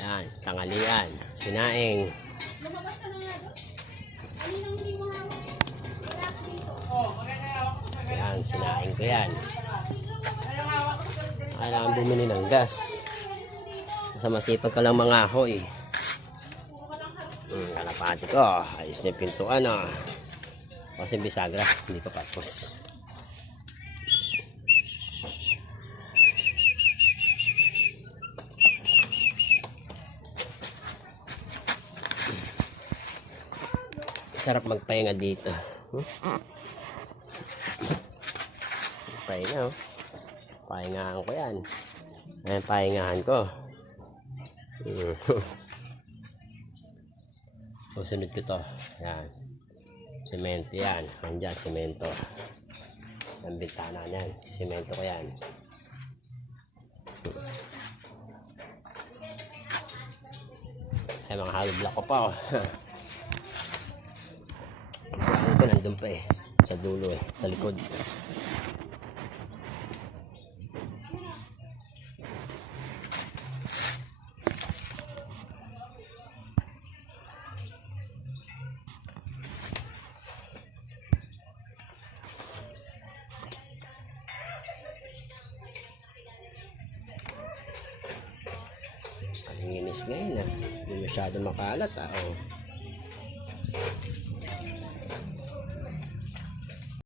Yan, tanghalian, sinaing. Lumabas ka na nga doon. Kaninang hindi mo hawak. Wala ka dito. Yan, sinaing ko yan. Kailangan bumili ng gas. Sa masipag ka lang mga ahoy. Kalapati ko. Ayos na yung pintuan. Kasi bisagra, hindi pa tapos. Sarap magpahinga dito. Pahinga, oh. Pahingahan ko yan. Ayan, pahingahan ko. Susunod ko to. Ayan. Semento yan. Nandiyan, semento. Ang bintana yan. Semento ko yan. Ay, mga hollow block ko pa, oh. Ang ko nandun pa eh. Sa dulo eh. Sa likod. Ang inis ngayon ah. Hindi masyado makalat ah. Oh.